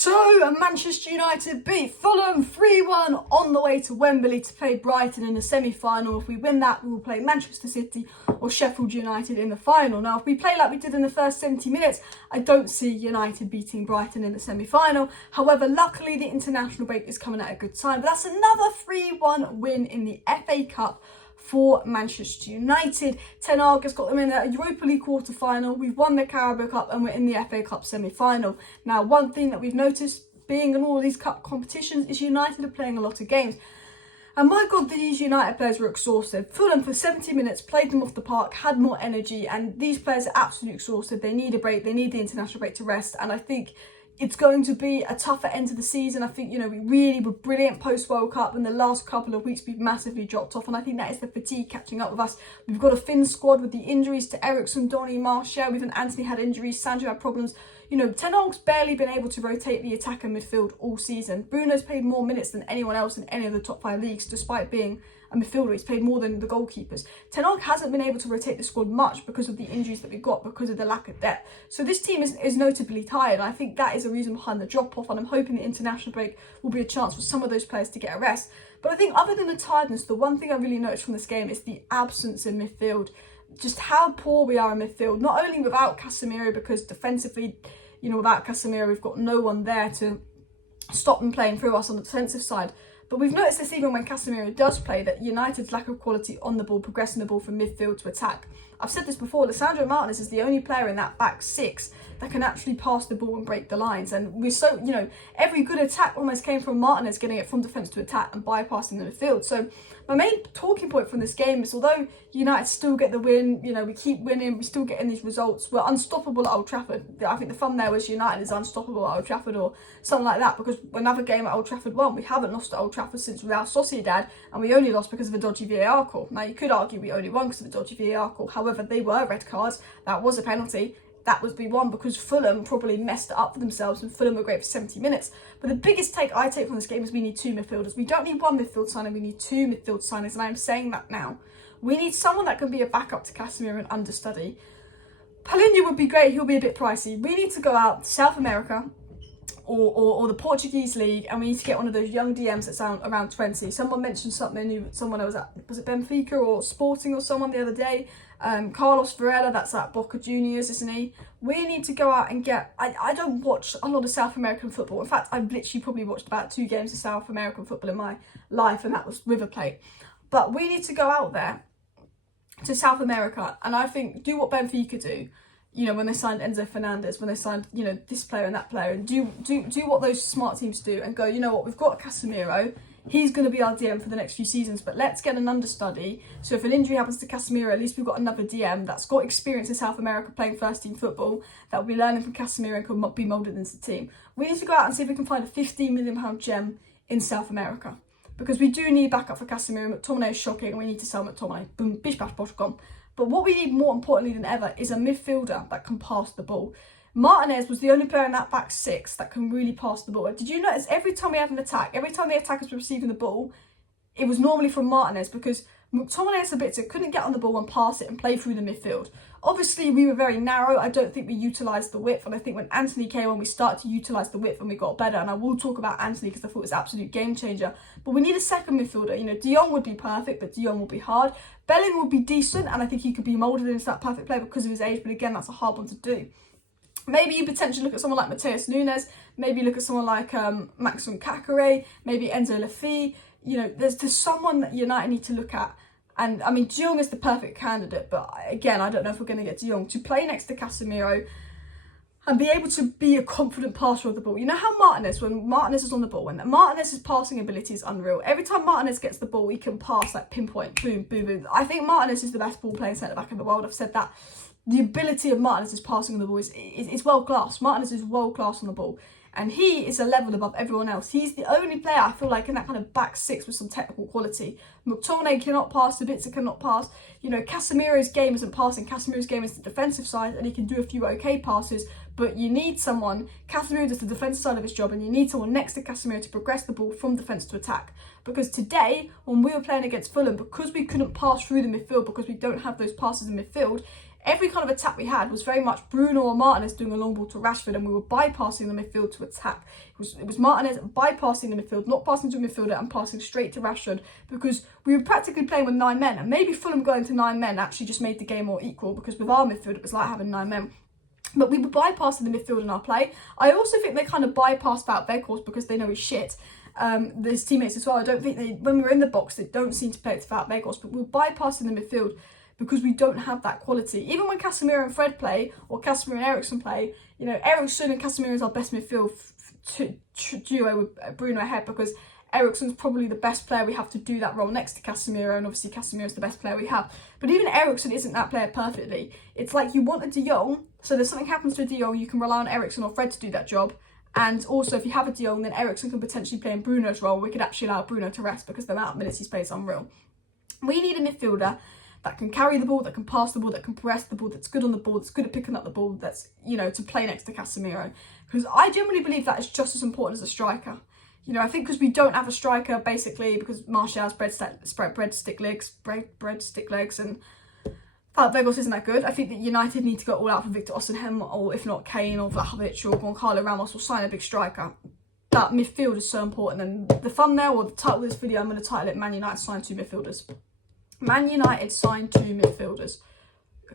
So, Manchester United beat Fulham 3-1 on the way to Wembley to play Brighton in the semi-final. If we win that, we will play Manchester City or Sheffield United in the final. Now, if we play like we did in the first 70 minutes, I don't see United beating Brighton in the semi-final. However, luckily, the international break is coming at a good time. But that's another 3-1 win in the FA Cup for Manchester United. Ten Hag has got them in the Europa League quarter-final. We've won the Carabao Cup and we're in the FA Cup semi-final. Now, one thing that we've noticed being in all of these cup competitions is United are playing a lot of games. And my God, these United players were exhausted. Fulham for 70 minutes, played them off the park, had more energy, and these players are absolutely exhausted. They need a break. They need the international break to rest. And I think it's going to be a tougher end to the season. I think, we really were brilliant post-World Cup, and the last couple of weeks we've massively dropped off, and I think that is the fatigue catching up with us. We've got a thin squad with the injuries to Eriksen, Donny, Martial. Even Antony had injuries, Sancho had problems. Ten Hag's barely been able to rotate the attack and midfield all season. Bruno's played more minutes than anyone else in any of the top 5 leagues, despite being a midfielder. He's played more than the goalkeepers. Ten Hag hasn't been able to rotate the squad much because of the injuries that we've got, because of the lack of depth. So this team is notably tired, and I think that is a reason behind the drop-off, and I'm hoping the international break will be a chance for some of those players to get a rest. But I think other than the tiredness, the one thing I really noticed from this game is the absence in midfield. Just how poor we are in midfield, not only without Casemiro, because defensively, without Casemiro, we've got no one there to stop them playing through us on the defensive side. But we've noticed this even when Casemiro does play, that United's lack of quality on the ball, progressing the ball from midfield to attack. I've said this before, Lisandro Martinez is the only player in that back six that can actually pass the ball and break the lines. And we're so, every good attack almost came from Martinez getting it from defence to attack and bypassing the midfield. So my main talking point from this game is, although United still get the win, we keep winning, we're still getting these results, we're unstoppable at Old Trafford. I think the fun there was United is unstoppable at Old Trafford or something like that, because another game at Old Trafford won. We haven't lost at Old Trafford since Real Sociedad, and we only lost because of a dodgy VAR call. Now, you could argue we only won because of a dodgy VAR call. However, they were red cards. That was a penalty. That was we won because Fulham probably messed it up for themselves, and Fulham were great for 70 minutes. But the biggest take I take from this game is we need 2 midfielders. We don't need 1 midfield signing, we need 2 midfield signings, and I am saying that now. We need someone that can be a backup to Casemiro and understudy. Paulinho would be great, he'll be a bit pricey. We need to go out to South America or the Portuguese league, and we need to get one of those young DMs that sound around 20. Someone mentioned something, someone was it Benfica or Sporting or someone the other day? Carlos Varela, that's at Boca Juniors, isn't he? We need to go out and get... I don't watch a lot of South American football. In fact, I've literally probably watched about 2 games of South American football in my life, and that was River Plate. But we need to go out there to South America, and I think do what Benfica do. When they signed Enzo Fernandes, when they signed, this player and that player, and do what those smart teams do, and go, what, we've got Casemiro, he's going to be our DM for the next few seasons, but let's get an understudy, so if an injury happens to Casemiro, at least we've got another DM that's got experience in South America playing first team football, that will be learning from Casemiro and could be moulded into the team. We need to go out and see if we can find a £15 million gem in South America, because we do need backup for Casemiro. McTominay is shocking, and we need to sell McTominay. Boom, bish bash bosh gone. But what we need more importantly than ever is a midfielder that can pass the ball. Martinez was the only player in that back six that can really pass the ball. Did you notice every time we had an attack, every time the attackers were receiving the ball, it was normally from Martinez, because McTominay and Sabitzer couldn't get on the ball and pass it and play through the midfield. Obviously, we were very narrow. I don't think we utilised the width, and I think when Antony came on, we started to utilise the width and we got better. And I will talk about Antony because I thought it was an absolute game changer. But we need a second midfielder. De Jong would be perfect, but De Jong will be hard. Bellingham would be decent, and I think he could be moulded into that perfect player because of his age. But again, that's a hard one to do. Maybe you potentially look at someone like Matheus Nunes. Maybe look at someone like Maxim Kakare. Maybe Enzo Lafay. There's someone that United need to look at. And I mean, De Jong is the perfect candidate, but again, I don't know if we're going to get De Jong to play next to Casemiro and be able to be a confident passer of the ball. You know how Martinez, when Martinez is on the ball, when Martinez's passing ability is unreal. Every time Martinez gets the ball, he can pass like pinpoint, boom, boom, boom. I think Martinez is the best ball playing centre back in the world. I've said that. The ability of Martinez's passing on the ball is world class. Martinez is world class on the ball. And he is a level above everyone else. He's the only player I feel like in that kind of back six with some technical quality. McTominay cannot pass, Sabitzer cannot pass. Casemiro's game isn't passing. Casemiro's game is the defensive side, and he can do a few okay passes. But you need someone, Casemiro does the defensive side of his job, and you need someone next to Casemiro to progress the ball from defence to attack. Because today, when we were playing against Fulham, because we couldn't pass through the midfield, because we don't have those passes in midfield, every kind of attack we had was very much Bruno or Martinez doing a long ball to Rashford, and we were bypassing the midfield to attack. It was Martinez bypassing the midfield, not passing to a midfielder and passing straight to Rashford, because we were practically playing with 9 men, and maybe Fulham going to 9 men actually just made the game more equal, because with our midfield it was like having 9 men. But we were bypassing the midfield in our play. I also think they kind of bypassed Wout because they know he's shit. His teammates as well. I don't think when we were in the box, they don't seem to play it to Wout, but we're bypassing the midfield because we don't have that quality. Even when Casemiro and Fred play, or Casemiro and Eriksen play, you know, Eriksen and Casemiro is our best midfield duo with Bruno ahead, because Eriksen's probably the best player we have to do that role next to Casemiro, and obviously Casemiro's the best player we have. But even Eriksen isn't that player perfectly. It's like you want a De Jong, so if something happens to a De Jong, you can rely on Eriksen or Fred to do that job. And also, if you have a De Jong, then Eriksen can potentially play in Bruno's role. We could actually allow Bruno to rest, because the amount of minutes he's played is unreal. We need a midfielder that can carry the ball, that can pass the ball, that can press the ball, that's good on the ball, that's good at picking up the ball, that's, you know, to play next to Casemiro. Because I generally believe that is just as important as a striker. You know, I think because we don't have a striker, basically, because Martial has breadstick legs, and Weghorst isn't that good. I think that United need to go all out for Victor Osimhen, or if not Kane or Vlahovic or Gonçalo Ramos, or sign a big striker. That midfield is so important. And the thumbnail or the title of this video, I'm going to title it Man United signed 2 midfielders. Man United signed 2 midfielders.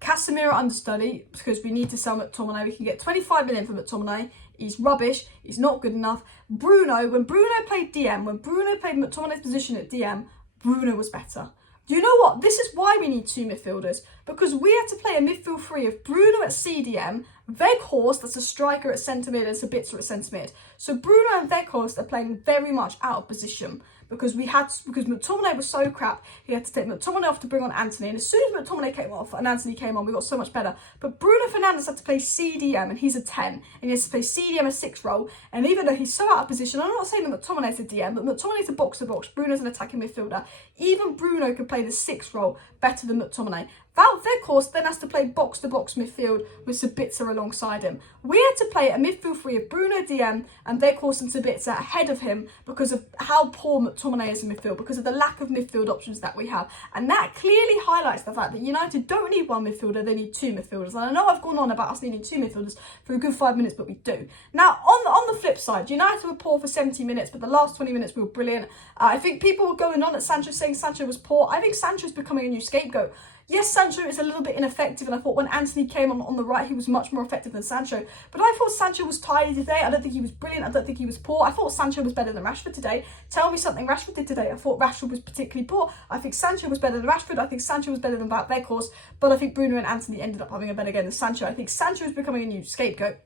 Casemiro understudy, because we need to sell McTominay. We can get 25 million for McTominay. He's rubbish. He's not good enough. Bruno, when Bruno played DM, when Bruno played McTominay's position at DM, Bruno was better. Do you know what? This is why we need 2 midfielders, because we have to play a midfield 3 of Bruno at CDM, Weghorst, that's a striker at centre mid, and Sabitzer at centre mid. So Bruno and Weghorst are playing very much out of position, because McTominay was so crap, he had to take McTominay off to bring on Antony, and as soon as McTominay came off and Antony came on, we got so much better. But Bruno Fernandes had to play CDM, and he's a 10, and he has to play CDM a 6 role, and even though he's so out of position, I'm not saying that McTominay's a DM, but McTominay's a box-to-box, Bruno's an attacking midfielder. Even Bruno can play the 6 role better than McTominay. Wout Weghorst then has to play box-to-box midfield with Sabitzer alongside him. We had to play a midfield 3 of Bruno DM and Weghorst and Sabitzer ahead of him because of how poor McTominay is in midfield, because of the lack of midfield options that we have. And that clearly highlights the fact that United don't need 1 midfielder, they need 2 midfielders. And I know I've gone on about us needing 2 midfielders for a good 5 minutes, but we do. Now, on the flip side, United were poor for 70 minutes, but the last 20 minutes we were brilliant. I think people were going on at Sancho, saying Sancho was poor. I think Sancho's becoming a new scapegoat. Yes, Sancho is a little bit ineffective, and I thought when Antony came on the right, he was much more effective than Sancho. But I thought Sancho was tidy today. I don't think he was brilliant. I don't think he was poor. I thought Sancho was better than Rashford today. Tell me something Rashford did today. I thought Rashford was particularly poor. I think Sancho was better than Rashford. I think Sancho was better than Weghorst. But I think Bruno and Antony ended up having a better game than Sancho. I think Sancho is becoming a new scapegoat.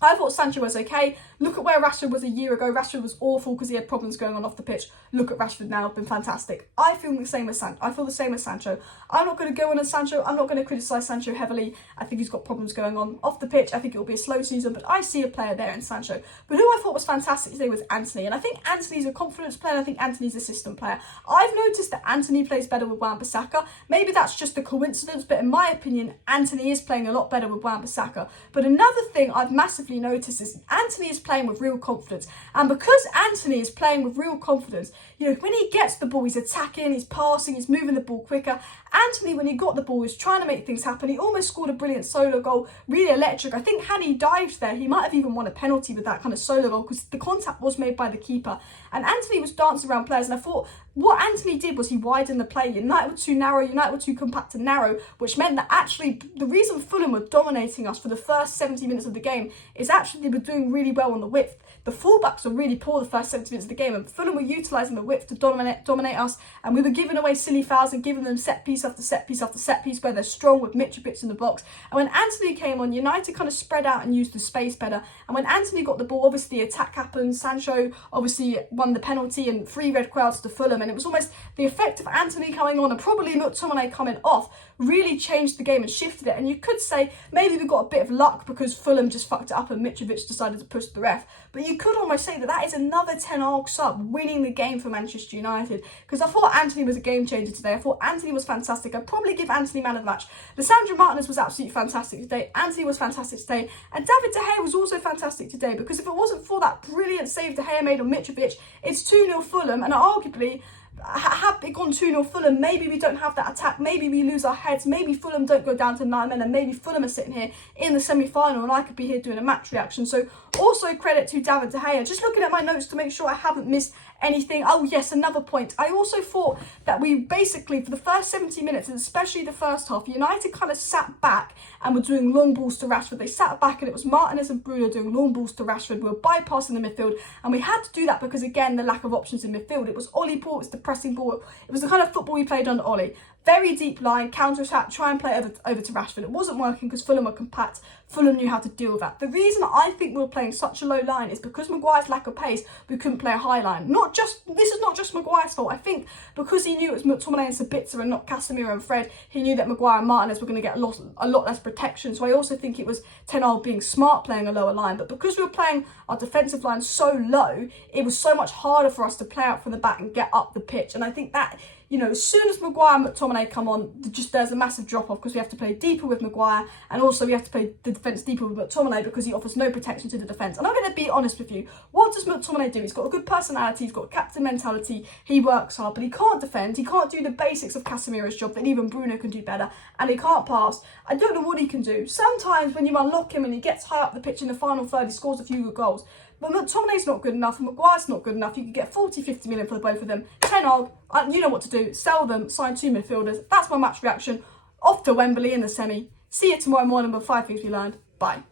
I thought Sancho was okay. Look at where Rashford was a year ago. Rashford was awful because he had problems going on off the pitch. Look at Rashford now, been fantastic. I feel the same as Sancho. I'm not going to go on Sancho. I'm not going to criticise Sancho heavily. I think he's got problems going on off the pitch. I think it will be a slow season, but I see a player there in Sancho. But who I thought was fantastic today was Antony, and I think Antony's a confidence player. And I think Antony's a system player. I've noticed that Antony plays better with Wan-Bissaka. Maybe that's just a coincidence, but in my opinion, Antony is playing a lot better with Wan-Bissaka. But another thing I've massively noticed is Antony is playing with real confidence, and because Antony is playing with real confidence, you know, when he gets the ball, he's attacking, he's passing, he's moving the ball quicker. Antony, when he got the ball, was trying to make things happen. He almost scored a brilliant solo goal, really electric. I think had he dived there, he might have even won a penalty with that kind of solo goal, because the contact was made by the keeper. And Antony was dancing around players, and I thought what Antony did was he widened the play. United were too narrow, United were too compact and narrow, which meant that actually the reason Fulham were dominating us for the first 70 minutes of the game is actually they were doing really well on the width. The fullbacks were really poor the first 70 minutes of the game, and Fulham were utilising the width to dominate us, and we were giving away silly fouls and giving them set piece after set piece after set piece where they're strong with Mitrovic in the box. And when Antony came on, United kind of spread out and used the space better. And when Antony got the ball, obviously the attack happened. Sancho obviously won the penalty and 3 red crowds to Fulham, and it was almost the effect of Antony coming on and probably McTominay coming off really changed the game and shifted it. And you could say maybe we got a bit of luck because Fulham just fucked it up and Mitrovic decided to push the ref. But you could almost say that that is another 10 arc sub winning the game for Manchester United, because I thought Antony was a game changer today. I thought Antony was fantastic. I'd probably give Antony man of the match. Lisandro Martinez was absolutely fantastic today. Antony was fantastic today. And David De Gea was also fantastic today, because if it wasn't for that brilliant save De Gea made on Mitrovic, it's 2-0 Fulham, and arguably had it gone 2-0 Fulham, maybe we don't have that attack, maybe we lose our heads, maybe Fulham don't go down to 9 men, and maybe Fulham are sitting here in the semi-final and I could be here doing a match reaction. So also credit to David De Gea. Just looking at my notes to make sure I haven't missed anything. Oh yes, another point. I also thought that we basically, for the first 70 minutes, and especially the first half, United kind of sat back and were doing long balls to Rashford. They sat back and it was Martinez and Bruno doing long balls to Rashford. We were bypassing the midfield, and we had to do that because, again, the lack of options in midfield. It was Ollie ball, it was the pressing ball. It was the kind of football we played under Ollie. Very deep line, counter-attack, try and play over to Rashford. It wasn't working because Fulham were compact. Fulham knew how to deal with that. The reason I think we were playing such a low line is because Maguire's lack of pace, we couldn't play a high line. This is not just Maguire's fault. I think because he knew it was McTominay and Sabitzer and not Casemiro and Fred, he knew that Maguire and Martinez were going to get a lot less protection. So I also think it was Ten Hag being smart playing a lower line. But because we were playing our defensive line so low, it was so much harder for us to play out from the back and get up the pitch. And I think that, as soon as Maguire and McTominay come on, there's a massive drop-off because we have to play deeper with Maguire, and also we have to play the defence deeper with McTominay because he offers no protection to the defence. And I'm going to be honest with you, what does McTominay do? He's got a good personality, he's got a captain mentality, he works hard, but he can't defend, he can't do the basics of Casemiro's job that even Bruno can do better, and he can't pass. I don't know what he can do. Sometimes when you unlock him and he gets high up the pitch in the final third, he scores a few good goals. But McTominay's not good enough and Maguire's not good enough. You could get 40-50 million for the both of them. Ten Hag, you know what to do. Sell them, sign 2 midfielders. That's my match reaction. Off to Wembley in the semi. See you tomorrow morning with 5 things we learned. Bye.